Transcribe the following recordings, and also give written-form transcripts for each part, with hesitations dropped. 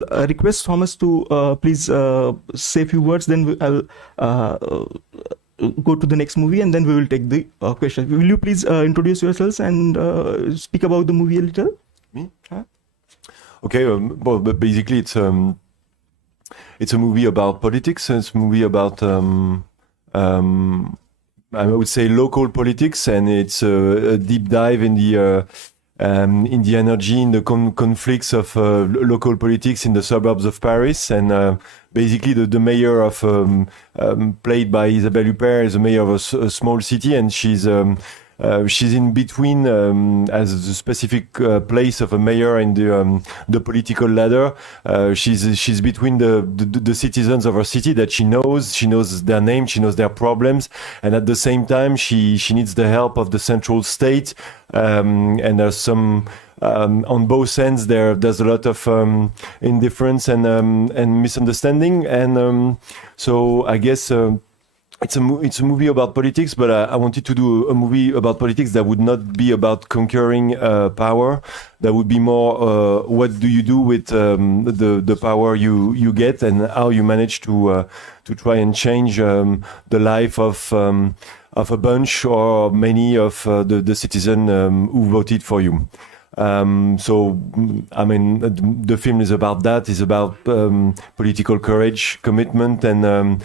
request Thomas to please say a few words. Then I'll go to the next movie, and then we will take the question. Will you please introduce yourselves and speak about the movie a little? Me? Huh? Okay. Well, but basically, it's a movie about politics. It's a movie about I would say local politics, and it's a deep dive in the energy, in the conflicts of local politics in the suburbs of Paris. And basically the mayor of, played by Isabelle Huppert, is the mayor of a small city, and she's in between as the specific place of a mayor in the political ladder. She's between the citizens of her city that she knows their name, she knows their problems, and at the same time she needs the help of the central state. And there's some on both ends there's a lot of indifference and misunderstanding, and so I guess it's a movie about politics, but I wanted to do a movie about politics that would not be about conquering power. That would be more what do you do with the power you get, and how you manage to try and change the life of a bunch or many of the citizens who voted for you. So, I mean, the film is about that. It's about political courage, commitment, and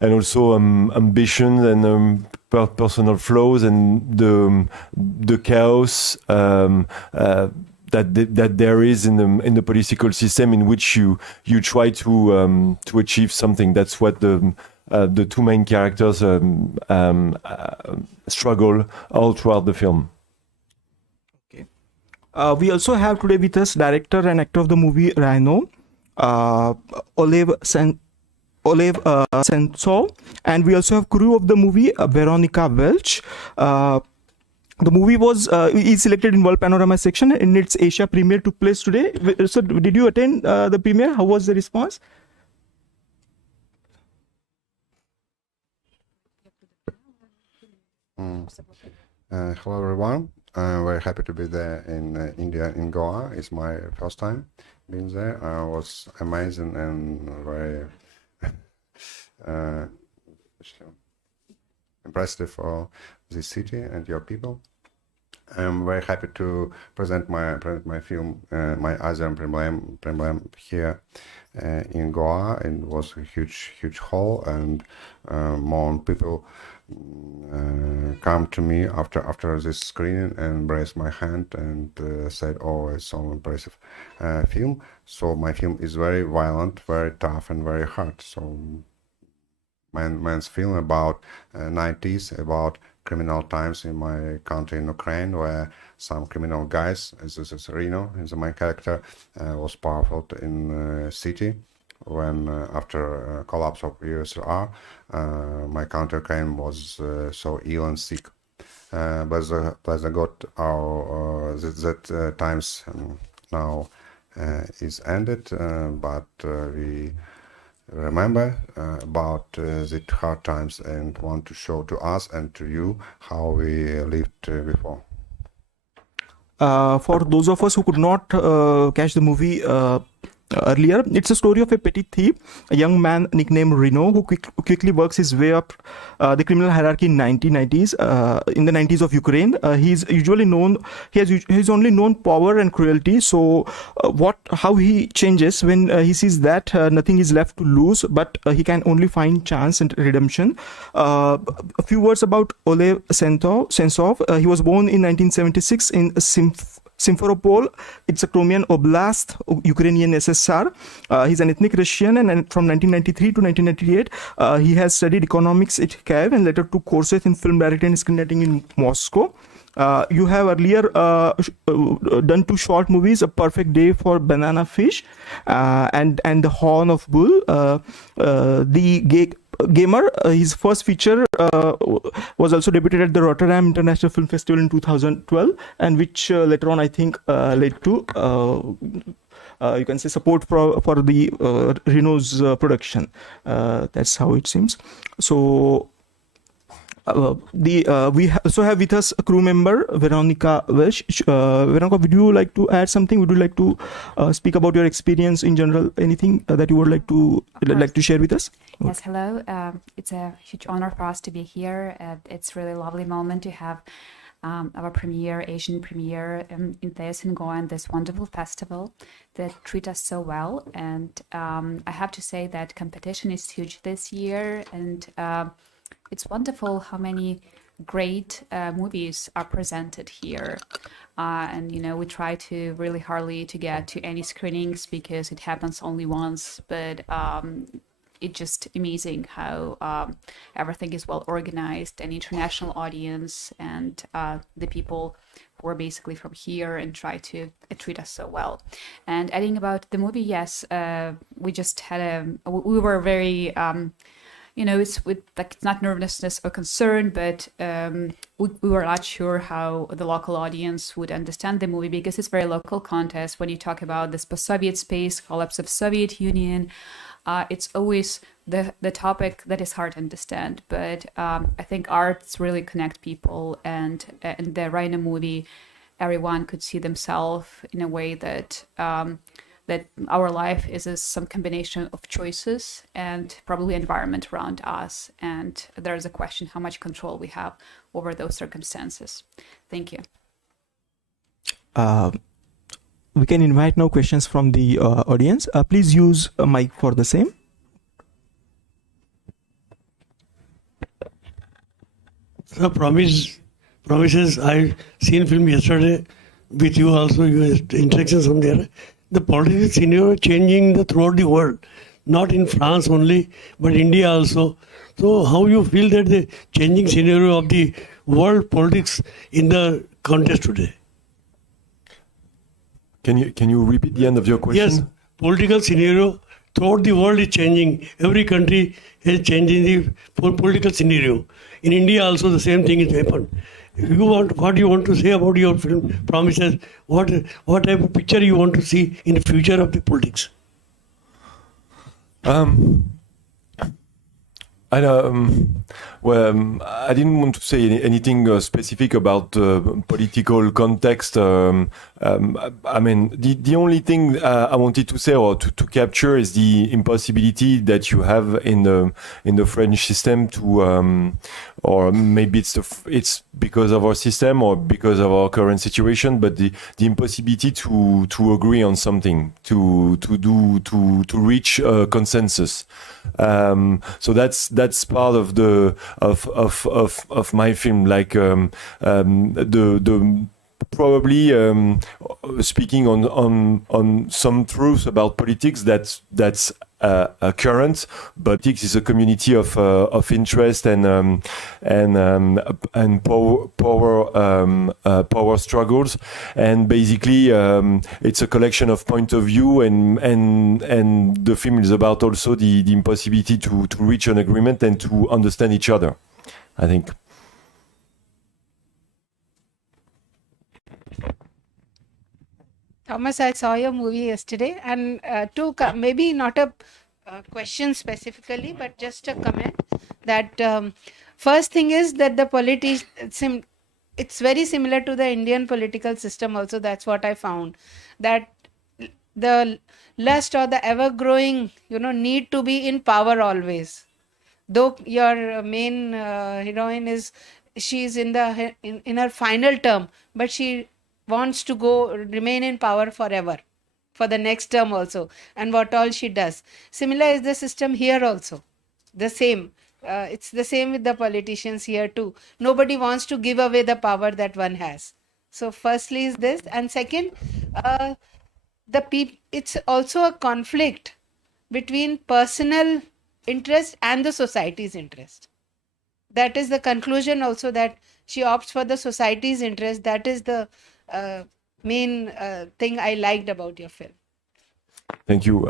also ambition and personal flaws, and the chaos that there is in the political system in which you try to achieve something. That's what the two main characters struggle all throughout the film. Okay. We also have today with us director and actor of the movie Rhino, Oleg Sentsov, and we also have crew of the movie Veronica Welch. The movie is selected in World Panorama section, and its Asia premiere took place today. So, did you attend the premiere? How was the response? Hello everyone. I'm very happy to be there in India, in Goa. It's my first time being there. It was amazing and very impressive for this city and your people. I'm very happy to present my film, my Asian premiere here in Goa. It was a huge hall, and more people come to me after this screening and embrace my hand and said, "Oh, it's so impressive film." So my film is very violent, very tough, and very hard. So man's film about 90s, about criminal times in my country in Ukraine, where some criminal guys, as this is Rhino, is the main character, was powerful in city. When after collapse of USSR, my country Ukraine was so ill and sick. But the God, our that times now is ended, but we remember about the hard times and want to show to us and to you how we lived before. For those of us who could not catch the movie earlier, it's a story of a petty thief, a young man nicknamed Rhino, who quickly works his way up the criminal hierarchy in 1990s. In the 90s of Ukraine, he's only known power and cruelty. So how he changes when he sees that nothing is left to lose, but he can only find chance and redemption. A few words about Oleg Sentsov. He was born in 1976 in Simferopol. It's a Crimean Oblast, Ukrainian SSR. He's an ethnic Russian, and from 1993 to 1998, he has studied economics at Kiev and later took courses in film directing and screenwriting in Moscow. You have earlier done two short movies, A Perfect Day for Banana Fish and The Horn of Bull. The Gamer, his first feature was also debuted at the Rotterdam International Film Festival in 2012, and which later on I think led to you can say support for the Rhino's production. That's how it seems. So We also have with us a crew member, Veronica Welsh. Veronica, would you like to add something? Would you like to speak about your experience in general? Anything that you would like to share with us? Yes, hello. It's a huge honor for us to be here. It's really lovely moment to have our Asian premiere in this in Goa, and this wonderful festival that treat us so well. And I have to say that competition is huge this year, and it's wonderful how many great movies are presented here. And we try to really hardly to get to any screenings because it happens only once, but it's just amazing how everything is well organized, an international audience, and the people who are basically from here and try to treat us so well. And adding about the movie, yes, we just had we were very it's with it's not nervousness or concern, but we were not sure how the local audience would understand the movie because it's very local contest. When you talk about this post-Soviet space, collapse of Soviet Union, it's always the topic that is hard to understand. But I think arts really connect people, and in the Rhino movie, everyone could see themselves in a way that that our life is some combination of choices and probably environment around us. And there's a question how much control we have over those circumstances. Thank you. We can invite now questions from the audience. Please use a mic for the same. The promises. I seen film yesterday with you also. Your interactions from there. The political scenario changing throughout the world, not in France only, but India also. So how you feel that the changing scenario of the world politics in the contest today? Can you repeat the end of your question? Yes, political scenario throughout the world is changing. Every country is changing the political scenario. In India also the same thing has happened. What you want to say about your film promises? What type of picture you want to see in the future of the politics? I didn't want to say anything specific about political context. I mean, the only thing I wanted to say or to capture is the impossibility that you have in the French system to, or maybe it's because of our system or because of our current situation, but the impossibility to agree on something, to reach a consensus. So that's part of my film, like the probably speaking on some truths about politics that's current, but politics is a community of interest and power struggles, and basically it's a collection of point of view, and the film is about also the impossibility to reach an agreement and to understand each other, I think. Thomas, I saw your movie yesterday, and maybe not a question specifically, but just a comment that first thing is that the it's very similar to the Indian political system also. That's what I found, that the lust or the ever-growing, need to be in power always. Though your main heroine she's in her final term, but she wants to remain in power forever, for the next term also, and what all she does. Similar is the system here also. The same. It's the same with the politicians here too. Nobody wants to give away the power that one has. So firstly is this, and second, it's also a conflict between personal interest and the society's interest. That is the conclusion also, that she opts for the society's interest. That is the main thing I liked about your film. Thank you.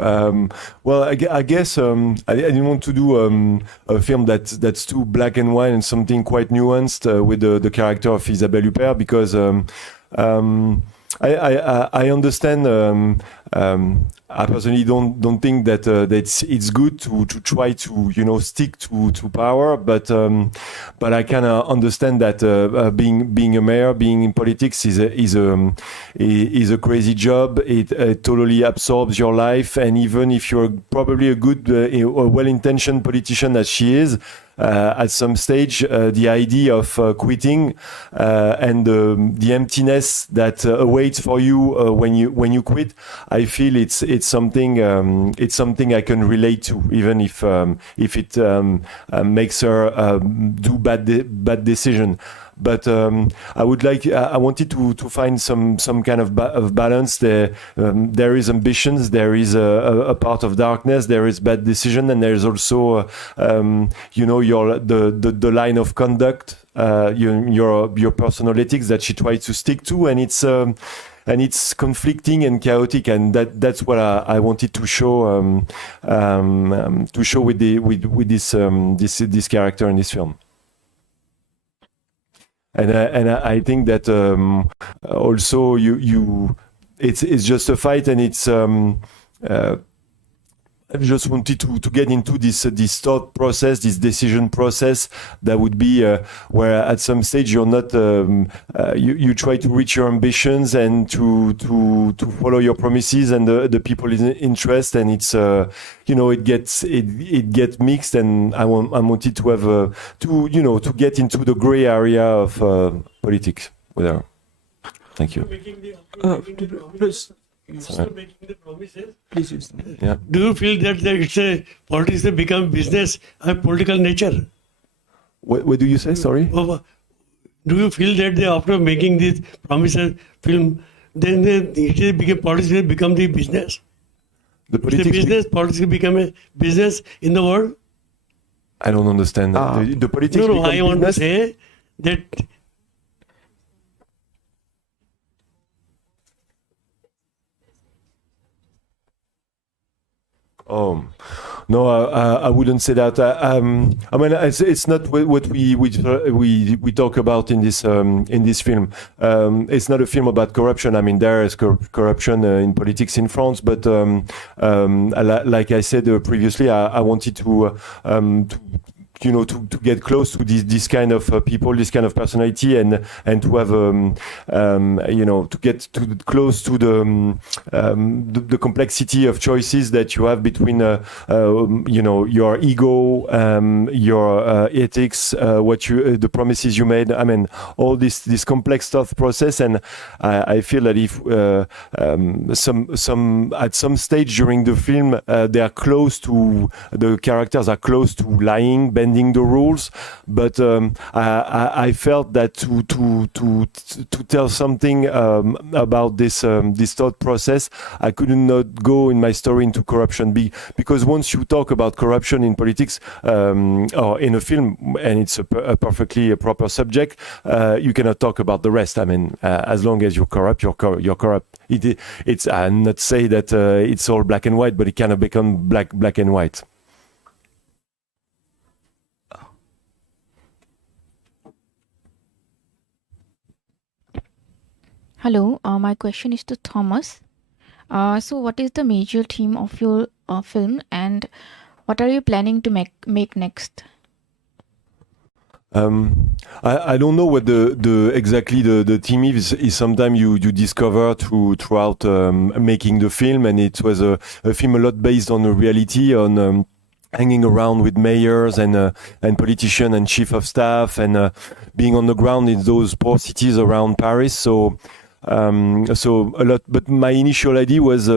Well, I guess I didn't want to do a film that's too black and white and something quite nuanced with the character of Isabelle Huppert, because I understand I personally don't think that it's good to try to stick to power, but I kind of understand that being a mayor, being in politics is a crazy job. It totally absorbs your life, and even if you're probably a good, well-intentioned politician as she is, at some stage, the idea of quitting and the emptiness that awaits for you when you quit, I feel it's something I can relate to, even if it makes her do bad decision. But I wanted to find some kind of balance. There is ambitions, there is a part of darkness, there is bad decision, and there is also the line of conduct, your personal ethics that she tries to stick to, and it's conflicting and chaotic, and that's what I wanted to show with this character in this film. And I think that also it's just a fight, and it's I just wanted to get into this thought process, this decision process that would be where at some stage you're not you try to reach your ambitions and to follow your promises and the people's interest, and it's it gets mixed, and I wanted to have to get into the gray area of politics with her. Thank you. Please. After making the promises, Please use them. Yeah. do you feel that it's a politics has become business of political nature? What do you say? Sorry. Do you feel that after making these promises film, then politics has become the business? The It's a politics. business, politics has become a business in the world? I don't understand. The politics. No, become I want to business? say that Oh, no, I wouldn't say that. I mean, it's not what we talk about in this film. It's not a film about corruption. I mean, there is corruption in politics in France, but like I said previously, I wanted to get close to this kind of people, this kind of personality, and to have to get close to the complexity of choices that you have between your ego, your ethics, the promises you made. I mean, all this complex thought process, and I feel that if at some stage during the film they are close to, the characters are close to lying, bending the rules, but I felt that to tell something about this thought process, I could not go in my story into corruption, because once you talk about corruption in politics or in a film, and it's a perfectly proper subject, you cannot talk about the rest. I mean, as long as you're corrupt, you're corrupt. It's I'm not say that it's all black and white, but it cannot become black and white. Hello, my question is to Thomas. So, what is the major theme of your film, and what are you planning to make next? I don't know what exactly the theme is. Sometimes you discover throughout making the film, and it was a film a lot based on a reality, on hanging around with mayors and politicians and chief of staff, and being on the ground in those poor cities around Paris. So a lot, but my initial idea was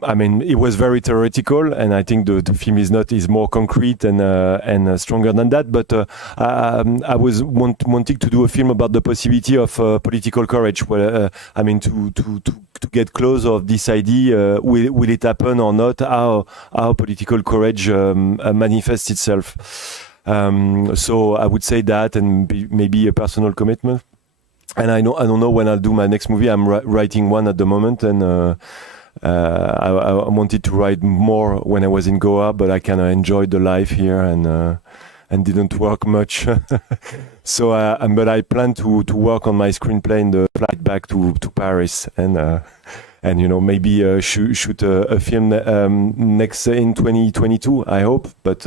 I mean, it was very theoretical, and I think the film is more concrete and stronger than that. But I was wanting to do a film about the possibility of political courage. Well, I mean, to get close of this idea, will it happen or not? How political courage manifests itself. So I would say that, and maybe a personal commitment. And I don't know when I'll do my next movie. I'm writing one at the moment, and I wanted to write more when I was in Goa, but I kind of enjoyed the life here and didn't work much. So, but I plan to work on my screenplay in the flight back to Paris, and and maybe shoot a film next in 2022. I hope, but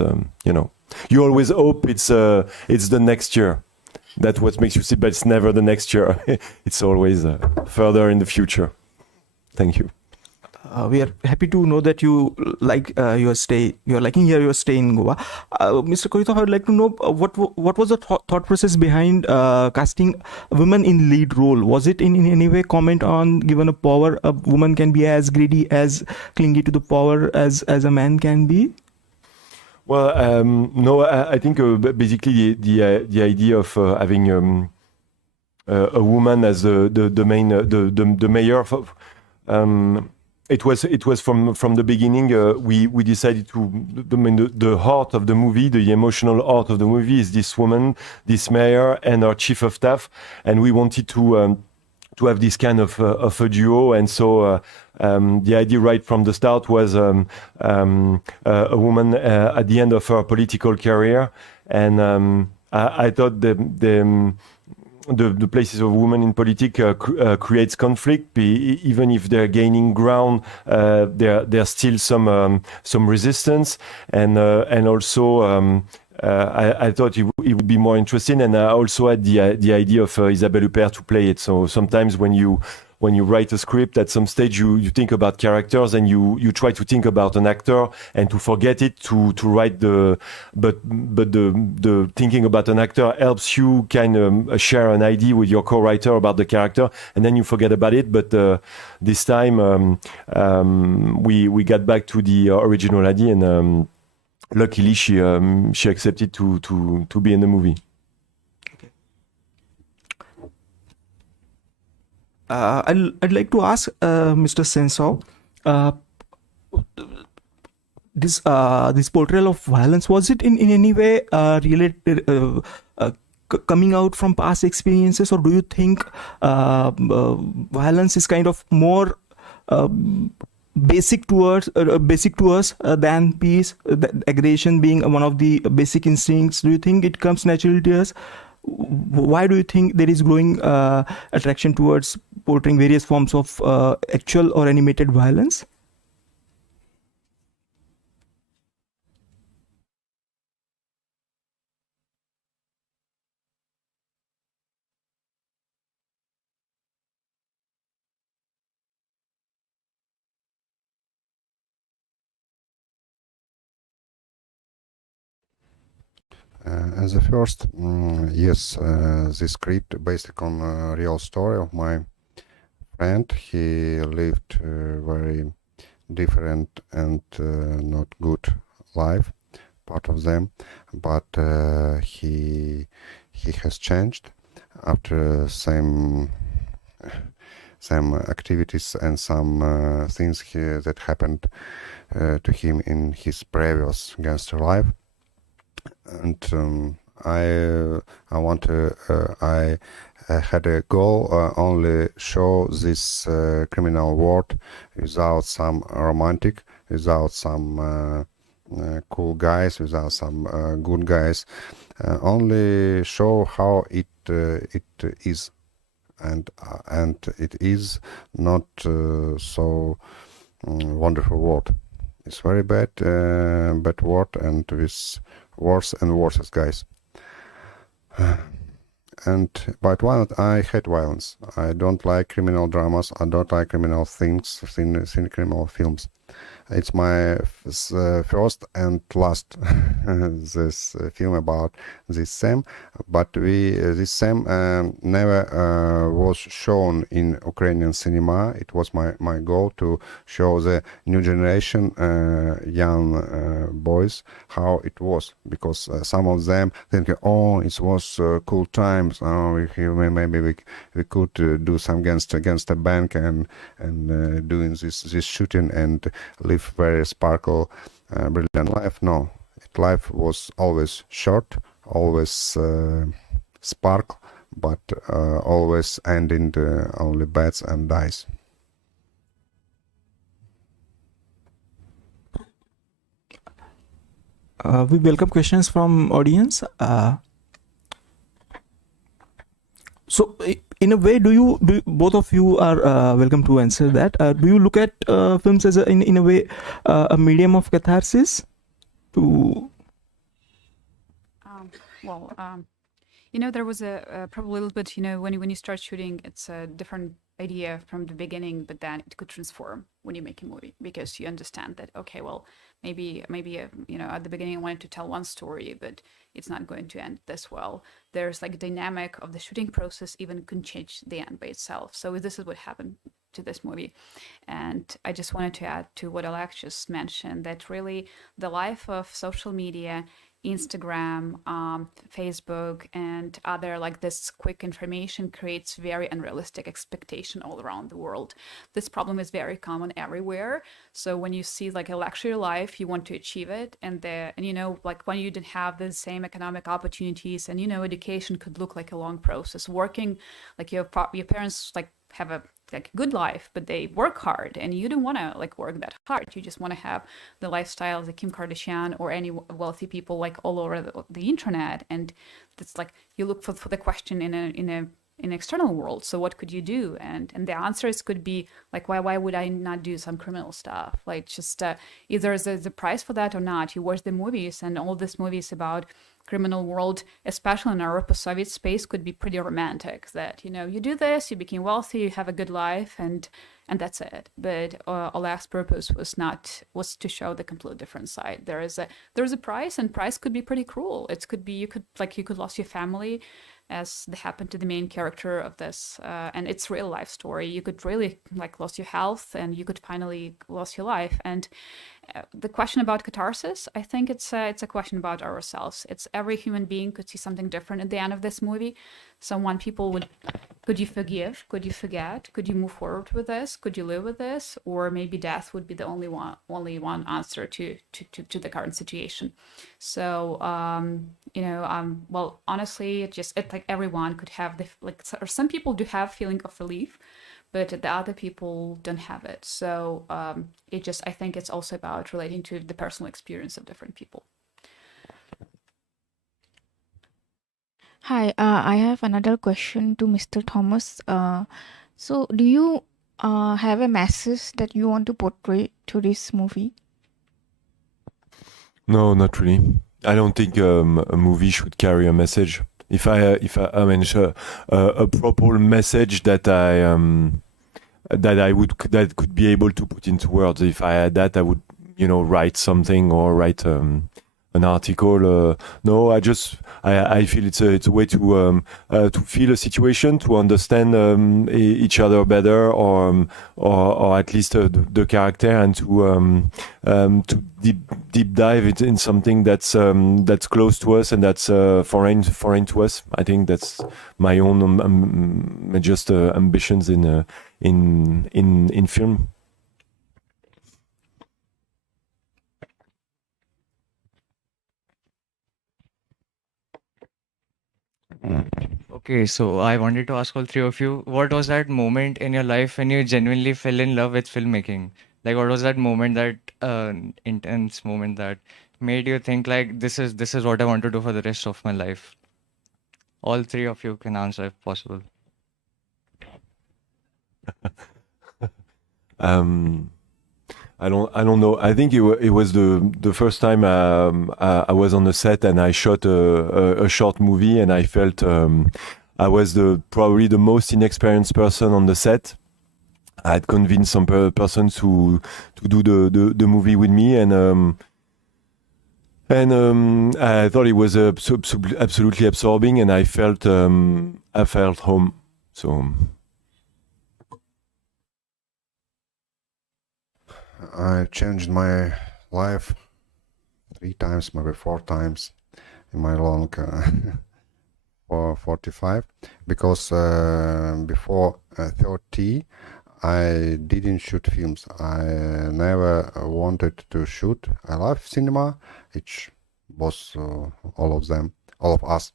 you always hope it's the next year. That's what makes you see, but it's never the next year. It's always further in the future. Thank you. We are happy to know that you like your stay. You are liking here your stay in Goa. Mr. Koitov, I would like to know what was the thought process behind casting women in lead role? Was it in any way comment on given a power, a woman can be as greedy, as clingy to the power as a man can be? Well, no, I think basically the idea of having a woman as the main the mayor of. It was from the beginning. We decided the heart of the movie, the emotional heart of the movie, is this woman, this mayor, and our chief of staff, and we wanted to have this kind of a duo, and so the idea right from the start was a woman at the end of her political career, and I thought the places of women in politics creates conflict. Even if they're gaining ground, there's still some resistance, and also I thought it would be more interesting, and I also had the idea of Isabelle Huppert to play it. So sometimes when you write a script, at some stage you think about characters and you try to think about an actor and to forget it to write but the thinking about an actor helps you kind of share an idea with your co-writer about the character, and then you forget about it. But this time we got back to the original idea, and luckily she accepted to be in the movie. I'd like to ask Mr. Sensor, this portrayal of violence, was it in any way related, coming out from past experiences, or do you think violence is kind of more basic to us than peace, aggression being one of the basic instincts? Do you think it comes naturally to us? Why do you think there is growing attraction towards portraying various forms of actual or animated violence? As a first, yes, the script based on a real story of my friend. He lived very different and not good life, part of them, but he has changed after some activities and some things that happened to him in his previous gangster life. And I had a goal only show this criminal world without some romantic, without some cool guys, without some good guys, only show how it is, and it is not so wonderful world. It's very bad world, and with worse and worse guys. But I hate violence. I don't like criminal dramas. I don't like criminal things, criminal films. It's my first and last this film about this Sam, but this Sam never was shown in Ukrainian cinema. It was my goal to show the new generation, young boys, how it was, because some of them think, oh, it was cool times. Oh, maybe we could do some against a bank and doing this shooting and live very sparkle, brilliant life. No, life was always short, always sparkle, but always ending only bats and dies. We welcome questions from audience. So in a way, do both of you are welcome to answer that? Do you look at films as in a way a medium of catharsis? There was probably a little bit, when you start shooting, it's a different idea from the beginning, but then it could transform when you make a movie because you understand that, okay, well, maybe at the beginning I wanted to tell one story, but it's not going to end this well. There's like dynamic of the shooting process even can change the end by itself. So this is what happened to this movie. And I just wanted to add to what Alex just mentioned, that really the life of social media, Instagram, Facebook, and other like this quick information creates very unrealistic expectation all around the world. This problem is very common everywhere. So when you see like a luxury life, you want to achieve it, and like when you didn't have the same economic opportunities, and education could look like a long process. Working, like your parents like have a good life, but they work hard, and you don't want to like work that hard. You just want to have the lifestyle of the Kim Kardashian or any wealthy people like all over the internet. And it's like you look for the question in an external world. So what could you do? And the answers could be like, why would I not do some criminal stuff? Like just either there's a price for that or not. You watch the movies, and all these movies about criminal world, especially in our post-Soviet space, could be pretty romantic. That you do this, you became wealthy, you have a good life, and that's it. But Oleg's purpose was to show the complete different side. There is a price, and price could be pretty cruel. It could be you could lose your family, as happened to the main character of this, and it's real life story. You could really like lose your health, and you could finally lose your life. And the question about catharsis, I think it's a question about ourselves. It's every human being could see something different at the end of this movie. Could you forgive? Could you forget? Could you move forward with this? Could you live with this? Or maybe death would be the only one answer to the current situation. So well, honestly, it's like everyone could have or some people do have feeling of relief, but the other people don't have it. So I think it's also about relating to the personal experience of different people. Hi, I have another question to Mr. Thomas. So do you have a message that you want to portray to this movie? No, not really. I don't think a movie should carry a message. If I mean, a proper message that that could be able to put into words. If I had that, I would, write something or write an article. No, I feel it's a way to feel a situation, to understand each other better, or at least the character, and to deep dive it in something that's close to us and that's foreign to us. I think that's my own ambitions in film. Okay, so I wanted to ask all three of you, what was that moment in your life when you genuinely fell in love with filmmaking? Like, what was that moment, that intense moment that made you think like, this is what I want to do for the rest of my life? All three of you can answer if possible. I don't know. I think it was the first time I was on the set and I shot a short movie, and I felt I was probably the most inexperienced person on the set. I had convinced some persons to do the movie with me, and I thought it was absolutely absorbing, and I felt home. So. I changed my life 3 times, maybe 4 times in my long 45, because before 30 I didn't shoot films. I never wanted to shoot. I love cinema, each was all of us,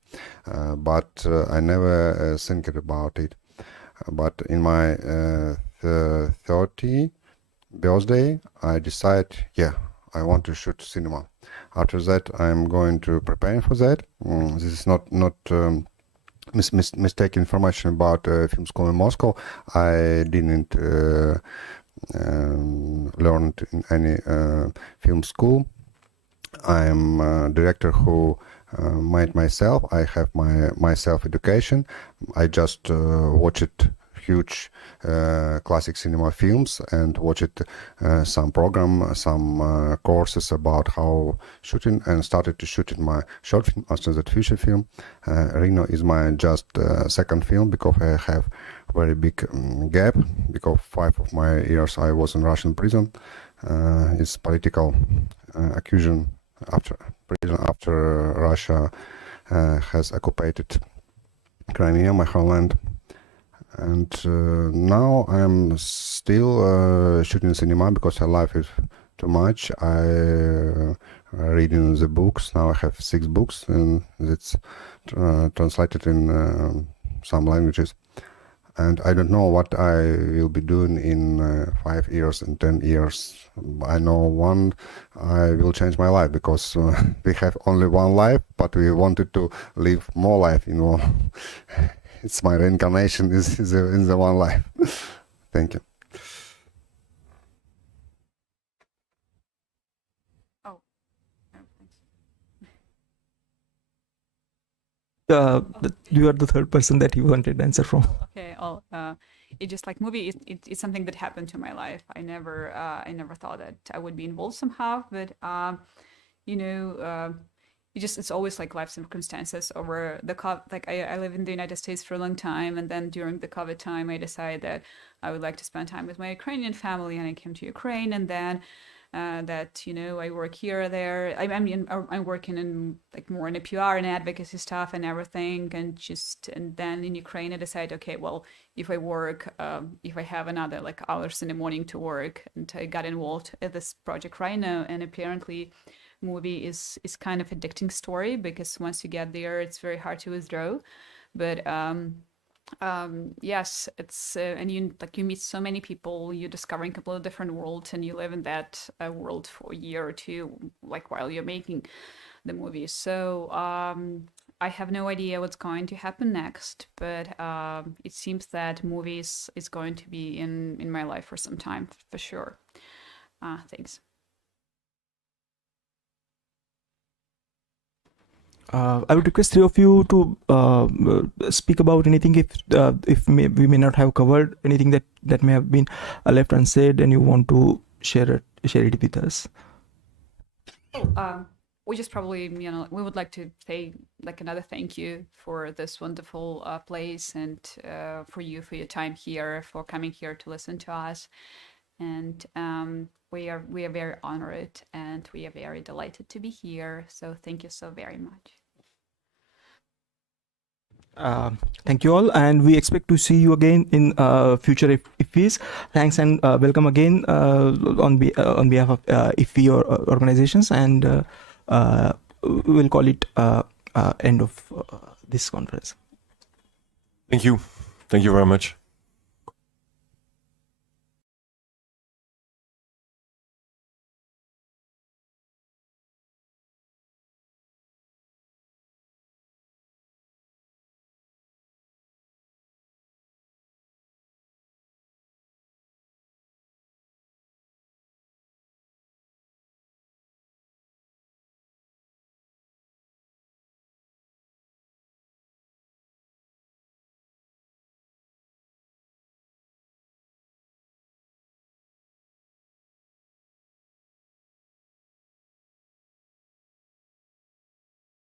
but I never think about it. But in my 30 birthday, I decide, I want to shoot cinema. After that, I'm going to prepare for that. This is not mistaken information about film school in Moscow. I didn't learn in any film school. I'm a director who made myself. I have my self-education. I just watched huge classic cinema films and watched some courses about how shooting, and started to shoot in my short film after that feature film. Rhino is my just second film, because I have very big gap, because 5 of my years I was in Russian prison. It's political accusation after Russia has occupied Crimea, my homeland. And now I'm still shooting cinema because I love it too much. I reading the books. Now I have 6 books, and it's translated in some languages. And I don't know what I will be doing in 5 years and 10 years. I know one, I will change my life, because we have only one life, but we wanted to live more life, It's my reincarnation is in the one life. Thank you. Oh, no, thanks. You are the third person that you wanted answer from. Okay. It just like movie. It's something that happened to my life. I never thought that I would be involved somehow, but it's always like life circumstances over the like I live in the United States for a long time, and then during the COVID time I decided that I would like to spend time with my Ukrainian family, and I came to Ukraine, and then I work here or there. I'm working in like more in a PR and advocacy stuff and everything, and then in Ukraine I decided, okay, well, if I work, if I have another like hours in the morning to work, and I got involved at this project Rhino, and apparently movie is kind of addicting story, because once you get there it's very hard to withdraw. But yes, it's and you meet so many people, you're discovering a completely different world, and you live in that world for a year or two, like while you're making the movie. So I have no idea what's going to happen next, but it seems that movies is going to be in my life for some time, for sure. Thanks. I would request 3 of you to speak about anything if we may not have covered anything that may have been left unsaid, and you want to share it with us. We just probably, we would like to say like another thank you for this wonderful place, and for your time here, for coming here to listen to us. And we are very honored, and we are very delighted to be here. So thank you so very much. Thank you all, and we expect to see you again in future IFFIs. Thanks, and welcome again on behalf of IFFI organizations, and we'll call it end of this conference. Thank you very much.